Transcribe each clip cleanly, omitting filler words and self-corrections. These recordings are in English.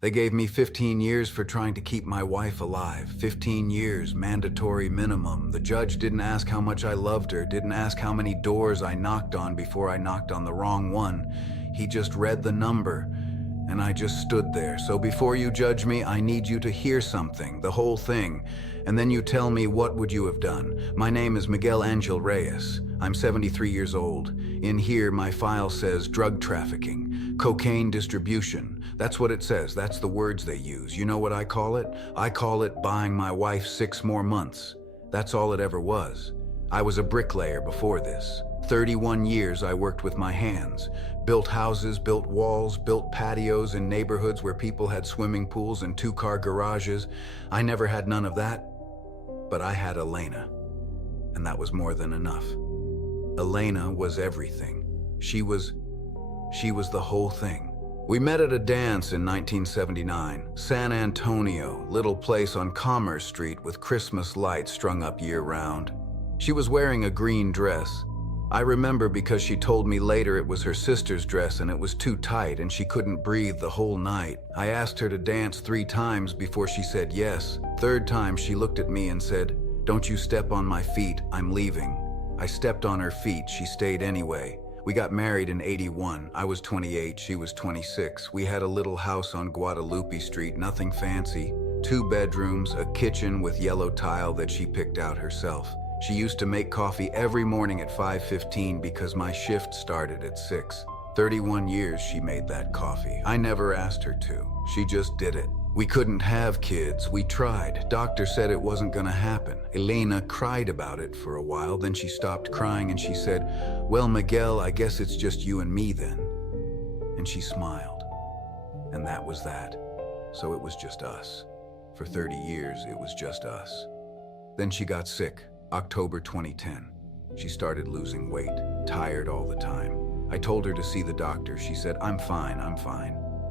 They gave me 15 years for trying to keep my wife alive. 15 years, mandatory minimum. The judge didn't ask how much I loved her, didn't ask how many doors I knocked on before I knocked on the wrong one. He just read the number, and I just stood there. So before you judge me, I need you to hear something, the whole thing, and then you tell me what would you have done. My name is Miguel Angel Reyes. I'm 73 years old. In here, my file says drug trafficking, cocaine distribution. That's what it says. That's the words they use. You know what I call it? I call it buying my wife 6 more months. That's all it ever was. I was a bricklayer before this. 31 years I worked with my hands. Built houses, built walls, built patios in neighborhoods where people had swimming pools and 2-car garages. I never had none of that, but I had Elena, and that was more than enough. Elena was everything. She was the whole thing. We met at a dance in 1979, San Antonio, little place on Commerce Street with Christmas lights strung up year-round. She was wearing a green dress. I remember because she told me later it was her sister's dress and it was too tight and she couldn't breathe the whole night. I asked her to dance 3 times before she said yes. 3rd time she looked at me and said, "Don't you step on my feet, I'm leaving." I stepped on her feet, she stayed anyway. We got married in 81. I was 28, she was 26. We had a little house on Guadalupe Street, nothing fancy. 2 bedrooms, a kitchen with yellow tile that she picked out herself. She used to make coffee every morning at 5:15 because my shift started at 6. 31 years she made that coffee. I never asked her to. She just did it. We couldn't have kids. We tried. Doctor said it wasn't gonna happen. Elena cried about it for a while, then she stopped crying and she said, "Well, Miguel, I guess it's just you and me then." And she smiled. And that was that. So it was just us. For 30 years, it was just us. Then she got sick, October 2010. She started losing weight, tired all the time. I told her to see the doctor. She said, I'm fine.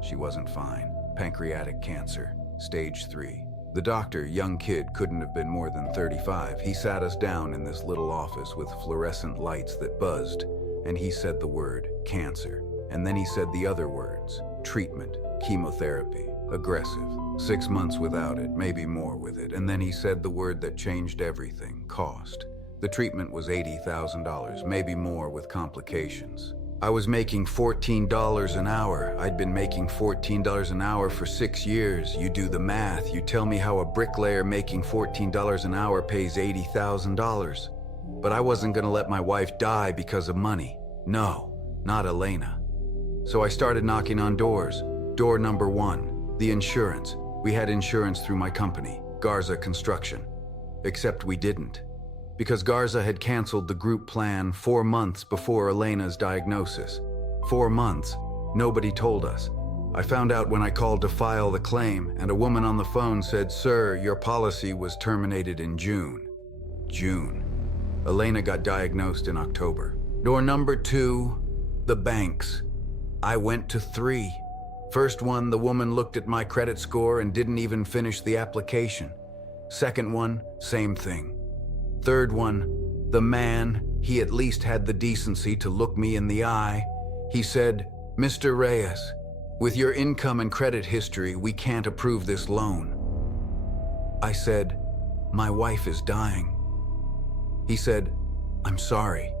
She wasn't fine. Pancreatic cancer, stage 3. The doctor, young kid, couldn't have been more than 35. He sat us down in this little office with fluorescent lights that buzzed, and he said the word cancer. And then he said the other words, treatment, chemotherapy, aggressive, 6 months without it, maybe more with it. And then he said the word that changed everything, cost. The treatment was $80,000, maybe more with complications. I was making $14 an hour. I'd been making $14 an hour for 6 years. You do the math. You tell me how a bricklayer making $14 an hour pays $80,000. But I wasn't gonna let my wife die because of money. No, not Elena. So I started knocking on doors. Door number 1, the insurance. We had insurance through my company, Garza Construction. Except we didn't. Because Garza had canceled the group plan 4 months before Elena's diagnosis. 4 months. Nobody told us. I found out when I called to file the claim, and a woman on the phone said, "Sir, your policy was terminated in June." June. Elena got diagnosed in October. Door number 2, the banks. I went to 3. First one, the woman looked at my credit score and didn't even finish the application. Second one, same thing. Third one, the man, he at least had the decency to look me in the eye. He said, "Mr. Reyes, with your income and credit history, we can't approve this loan." I said, "My wife is dying." He said, "I'm sorry."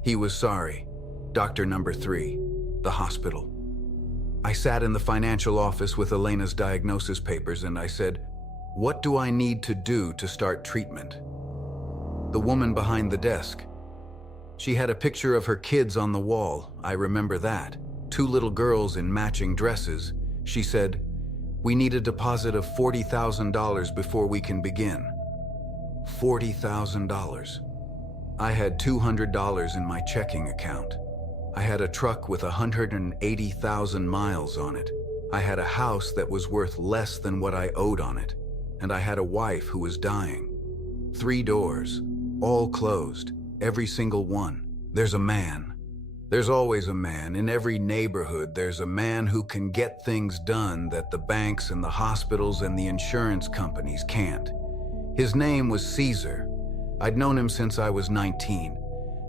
He was sorry. Doctor number 3, the hospital. I sat in the financial office with Elena's diagnosis papers and I said, "What do I need to do to start treatment?" The woman behind the desk. She had a picture of her kids on the wall. I remember that. 2 little girls in matching dresses. She said, "We need a deposit of $40,000 before we can begin." $40,000. I had $200 in my checking account. I had a truck with 180,000 miles on it. I had a house that was worth less than what I owed on it. And I had a wife who was dying. 3 doors, all closed, every single one. There's a man. There's always a man. In every neighborhood, there's a man who can get things done that the banks and the hospitals and the insurance companies can't. His name was Caesar. I'd known him since I was 19.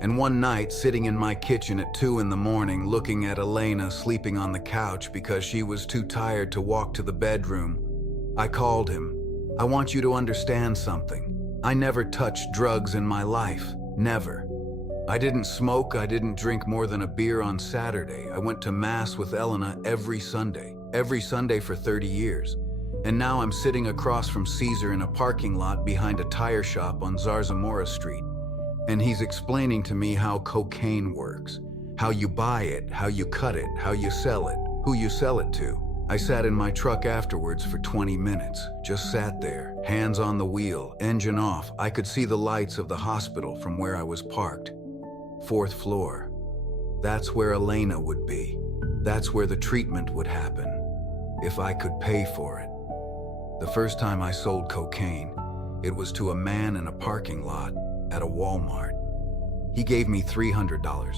And one night, sitting in my kitchen at 2 in the morning, looking at Elena sleeping on the couch because she was too tired to walk to the bedroom, I called him. I want you to understand something. I never touched drugs in my life. Never. I didn't smoke, I didn't drink more than a beer on Saturday. I went to Mass with Elena every Sunday for 30 years. And now I'm sitting across from Caesar in a parking lot behind a tire shop on Zarzamora Street. And he's explaining to me how cocaine works, how you buy it, how you cut it, how you sell it, who you sell it to. I sat in my truck afterwards for 20 minutes, just sat there, hands on the wheel, engine off. I could see the lights of the hospital from where I was parked. 4th floor. That's where Elena would be. That's where the treatment would happen, if I could pay for it. The first time I sold cocaine, it was to a man in a parking lot at a Walmart. He gave me $300.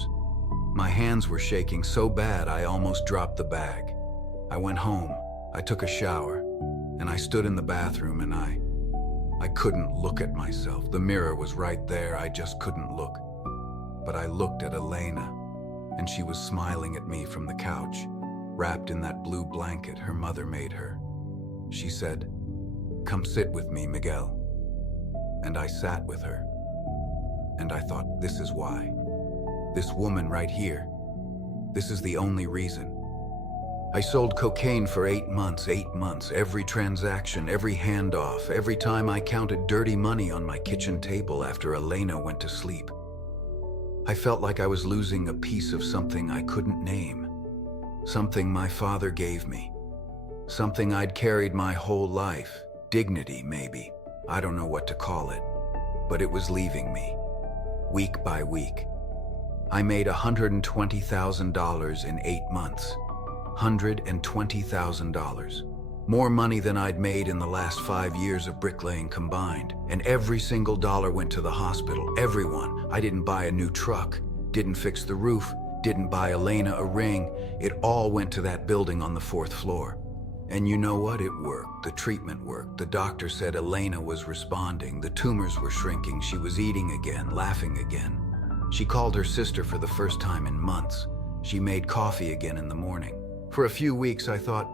My hands were shaking so bad I almost dropped the bag. I went home, I took a shower, and I stood in the bathroom and I couldn't look at myself. The mirror was right there, I just couldn't look. But I looked at Elena, and she was smiling at me from the couch, wrapped in that blue blanket her mother made her. She said, "Come sit with me, Miguel." And I sat with her. And I thought, this is why. This woman right here. This is the only reason. I sold cocaine for 8 months, every transaction, every handoff, every time I counted dirty money on my kitchen table after Elena went to sleep. I felt like I was losing a piece of something I couldn't name. Something my father gave me. Something I'd carried my whole life. Dignity, maybe. I don't know what to call it. But it was leaving me. Week by week. I made $120,000 in 8 months. $120,000. More money than I'd made in the last 5 years of bricklaying combined. And every single dollar went to the hospital. Everyone. I didn't buy a new truck, didn't fix the roof, didn't buy Elena a ring. It all went to that building on the 4th floor. And you know what? It worked. The treatment worked. The doctor said Elena was responding. The tumors were shrinking. She was eating again, laughing again. She called her sister for the first time in months. She made coffee again in the morning. For a few weeks, I thought,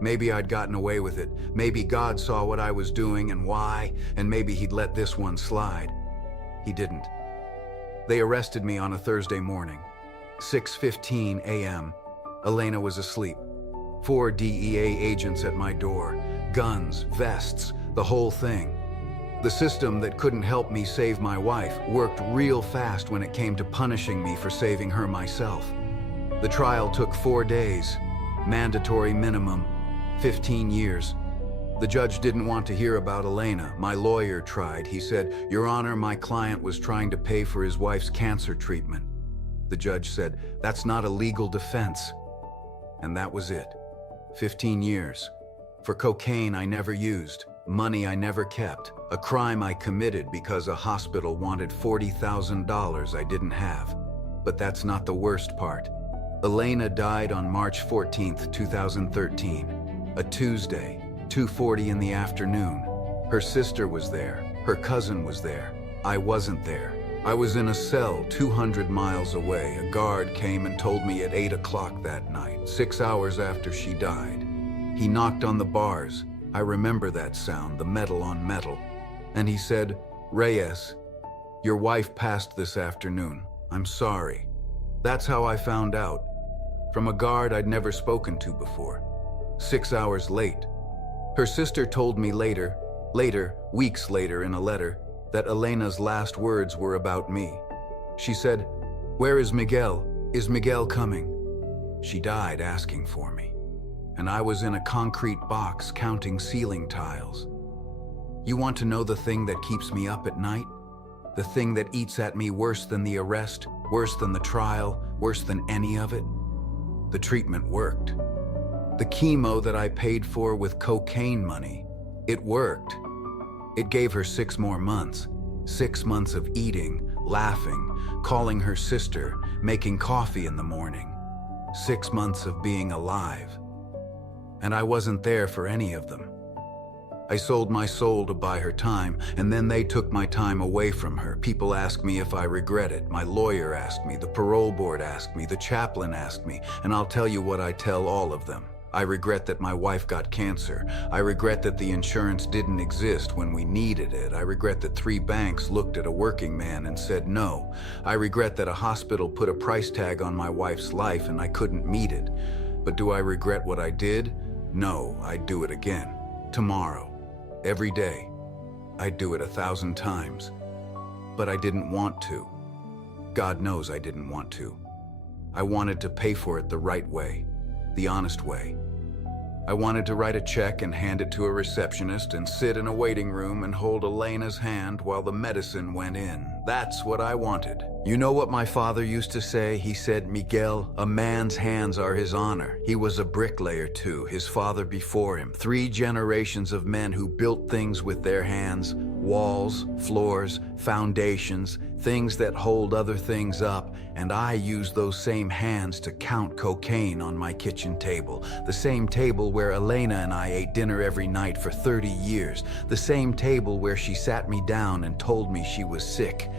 maybe I'd gotten away with it. Maybe God saw what I was doing and why, and maybe he'd let this one slide. He didn't. They arrested me on a Thursday morning. 6:15 a.m. Elena was asleep. 4 DEA agents at my door. Guns, vests, the whole thing. The system that couldn't help me save my wife worked real fast when it came to punishing me for saving her myself. The trial took 4 days. Mandatory minimum, 15 years. The judge didn't want to hear about Elena. My lawyer tried. He said, "Your Honor, my client was trying to pay for his wife's cancer treatment." The judge said, "That's not a legal defense." And that was it. 15 years. For cocaine I never used, money I never kept, a crime I committed because a hospital wanted $40,000 I didn't have. But that's not the worst part. Elena died on March 14th, 2013, a Tuesday, 2:40 in the afternoon. Her sister was there, her cousin was there. I wasn't there. I was in a cell 200 miles away. A guard came and told me at 8 o'clock that night, 6 hours after she died. He knocked on the bars. I remember that sound, the metal on metal. And he said, "Reyes, your wife passed this afternoon. I'm sorry." That's how I found out. From a guard I'd never spoken to before. 6 hours late. Her sister told me later, weeks later in a letter, that Elena's last words were about me. She said, "Where is Miguel? Is Miguel coming?" She died asking for me. And I was in a concrete box counting ceiling tiles. You want to know the thing that keeps me up at night? The thing that eats at me worse than the arrest, worse than the trial, worse than any of it? The treatment worked. The chemo that I paid for with cocaine money, it worked. It gave her 6 more months. 6 months of eating, laughing, calling her sister, making coffee in the morning. 6 months of being alive. And I wasn't there for any of them. I sold my soul to buy her time, and then they took my time away from her. People ask me if I regret it. My lawyer asked me, the parole board asked me, the chaplain asked me, and I'll tell you what I tell all of them. I regret that my wife got cancer. I regret that the insurance didn't exist when we needed it. I regret that 3 banks looked at a working man and said no. I regret that a hospital put a price tag on my wife's life and I couldn't meet it. But do I regret what I did? No, I'd do it again. Tomorrow. Every day. I'd do it 1,000 times. But I didn't want to. God knows I didn't want to. I wanted to pay for it the right way, the honest way. I wanted to write a check and hand it to a receptionist and sit in a waiting room and hold Elena's hand while the medicine went in. That's what I wanted. You know what my father used to say? He said, Miguel, a man's hands are his honor. He was a bricklayer too, his father before him. 3 generations of men who built things with their hands, walls, floors, foundations, things that hold other things up, and I used those same hands to count cocaine on my kitchen table, the same table where Elena and I ate dinner every night for 30 years, the same table where she sat me down and told me she was sick.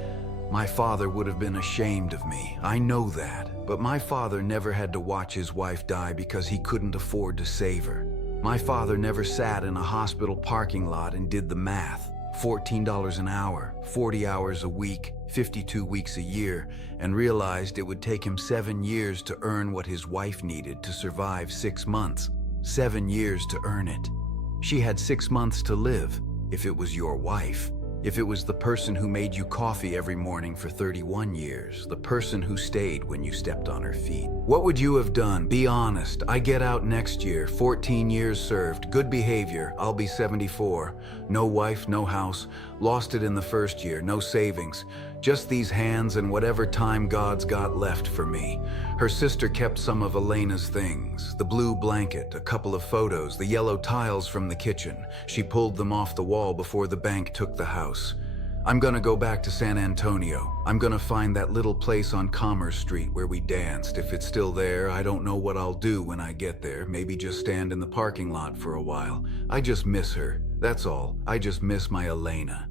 My father would have been ashamed of me, I know that, but my father never had to watch his wife die because he couldn't afford to save her. My father never sat in a hospital parking lot and did the math. $14 an hour, 40 hours a week, 52 weeks a year, and realized it would take him 7 years to earn what his wife needed to survive 6 months. 7 years to earn it. She had 6 months to live, if it was your wife. If it was the person who made you coffee every morning for 31 years, the person who stayed when you stepped on her feet. What would you have done? Be honest. I get out next year, 14 years served, good behavior, I'll be 74. No wife, no house, lost it in the first year, no savings. Just these hands and whatever time God's got left for me. Her sister kept some of Elena's things. The blue blanket, a couple of photos, the yellow tiles from the kitchen. She pulled them off the wall before the bank took the house. I'm gonna go back to San Antonio. I'm gonna find that little place on Commerce Street where we danced. If it's still there, I don't know what I'll do when I get there. Maybe just stand in the parking lot for a while. I just miss her. That's all. I just miss my Elena.